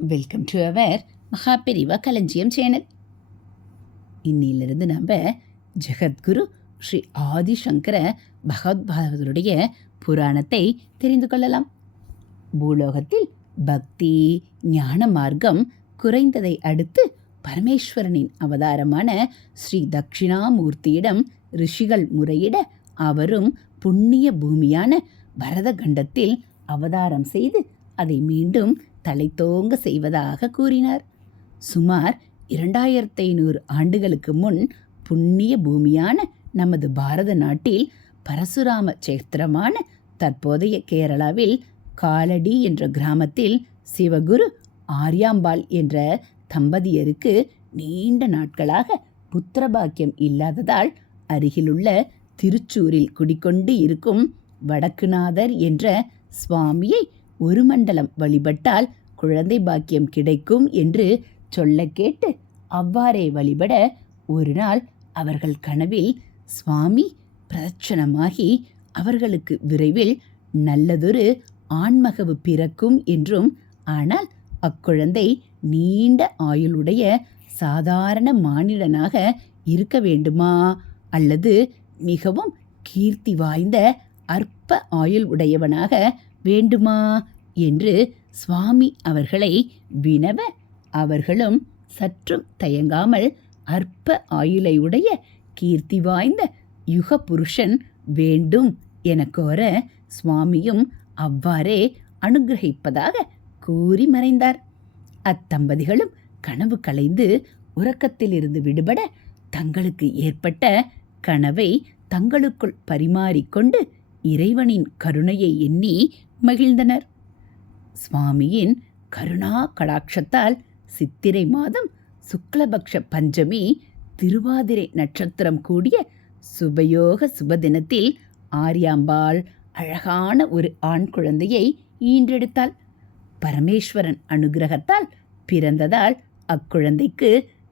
Welcome to our Maha Periyava களஞ்சியம் channel. இன்னிலிருந்து நம்ம ஜெகத்குரு ஸ்ரீ ஆதிசங்கர பகவத்பாதருடைய புராணத்தை தெரிந்து கொள்ளலாம். பூலோகத்தில் பக்தி ஞான மார்க்கம் குறைந்ததை அடுத்து பரமேஸ்வரனின் அவதாரமான ஸ்ரீ தட்சிணாமூர்த்தியிடம் ரிஷிகள் முறையிட அவரும் புண்ணிய பூமியான பரதகண்டத்தில் அவதாரம் செய்து அதை மீண்டும் தலைத்தோங்க செய்வதாக கூறினார். சுமார் 2500 ஆண்டுகளுக்கு முன் புண்ணிய பூமியான நமது பாரத நாட்டில் பரசுராம சேத்திரமான தற்போதைய கேரளாவில் காலடி என்ற கிராமத்தில் சிவகுரு ஆர்யாம்பாள் என்ற தம்பதியருக்கு நீண்ட நாட்களாக புத்திரபாக்கியம் இல்லாததால் அருகிலுள்ள திருச்சூரில் குடிக்கொண்டு இருக்கும் வடக்குநாதர் என்ற சுவாமியை ஒரு மண்டலம் வழிபட்டால் குழந்தை பாக்கியம் கிடைக்கும் என்று சொல்ல கேட்டு அவ்வாறே வழிபட ஒரு நாள் அவர்கள் கனவில் சுவாமி பிரதட்சணமாகி அவர்களுக்கு விரைவில் நல்லதொரு ஆண்மகவு பிறக்கும் என்றும், ஆனால் அக்குழந்தை நீண்ட ஆயுளுடைய சாதாரண மானிடனாக இருக்க வேண்டுமா அல்லது மிகவும் கீர்த்தி வாய்ந்த அற்ப ஆயுள் உடையவனாக வேண்டுமா என்று சுவாமி அவர்களை வினவ, அவர்களும் சற்றும் தயங்காமல் அற்ப ஆயுளையுடைய கீர்த்தி வாய்ந்த யுக புருஷன் வேண்டும் என கோர சுவாமியும் அவ்வாறே அனுகிரகிப்பதாக கூறி மறைந்தார். அத்தம்பதிகளும் கனவு கலைந்து உறக்கத்திலிருந்து விடுபட தங்களுக்கு ஏற்பட்ட கனவை தங்களுக்குள் பரிமாறிக்கொண்டு இறைவனின் கருணையை எண்ணி மகிழ்ந்தனர். சுவாமியின் கருணா கடாட்சத்தால் சித்திரை மாதம் சுக்லபக்ஷ பஞ்சமி திருவாதிரை நட்சத்திரம் கூடிய சுபயோக சுபதினத்தில் ஆர்யாம்பாள் அழகான ஒரு ஆண் குழந்தையை ஈன்றெடுத்தாள். பரமேஸ்வரன் அனுகிரகத்தால் பிறந்ததால் அக்குழந்தைக்கு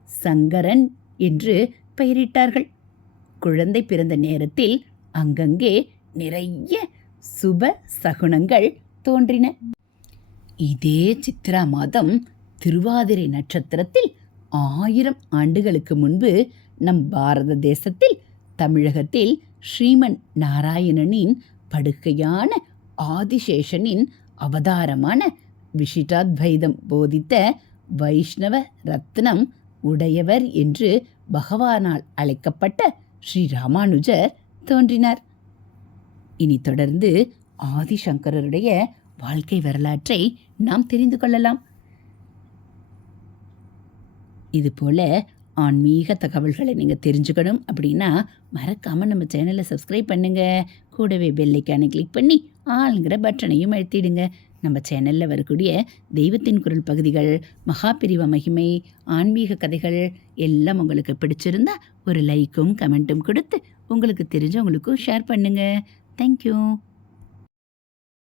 சங்கரன் என்று பெயரிட்டார்கள். குழந்தை பிறந்த நேரத்தில் அங்கங்கே நிறைய சுப சகுனங்கள் தோன்றின. இதே சித்ரா மாதம் திருவாதிரை நட்சத்திரத்தில் 1000 ஆண்டுகளுக்கு முன்பு நம் பாரத தேசத்தில் தமிழகத்தில் ஸ்ரீமன் நாராயணனின் படுக்கையான ஆதிசேஷனின் அவதாரமான விசிட்டாத்வைதம் போதித்த வைஷ்ணவ ரத்னம் உடையவர் என்று பகவானால் அழைக்கப்பட்ட ஸ்ரீ ராமானுஜர் தோன்றினார். இனி தொடர்ந்து ஆதிசங்கரருடைய வாழ்க்கை வரலாற்றை நாம் தெரிந்து கொள்ளலாம். இதுபோல் ஆன்மீக தகவல்களை நீங்கள் தெரிஞ்சுக்கணும் அப்படின்னா மறக்காமல் நம்ம சேனலை சப்ஸ்கிரைப் பண்ணுங்கள். கூடவே பெல்லைக்கானை கிளிக் பண்ணி ஆளுங்கிற பட்டனையும் அழுத்திடுங்க. நம்ம சேனலில் வரக்கூடிய தெய்வத்தின் குரல் பகுதிகள், மகாபிரிவ மகிமை, ஆன்மீக கதைகள் எல்லாம் உங்களுக்கு பிடிச்சிருந்தா ஒரு லைக்கும் கமெண்ட்டும் கொடுத்து உங்களுக்கு தெரிஞ்சவங்களுக்கும் ஷேர் பண்ணுங்கள். தேங்க்யூ.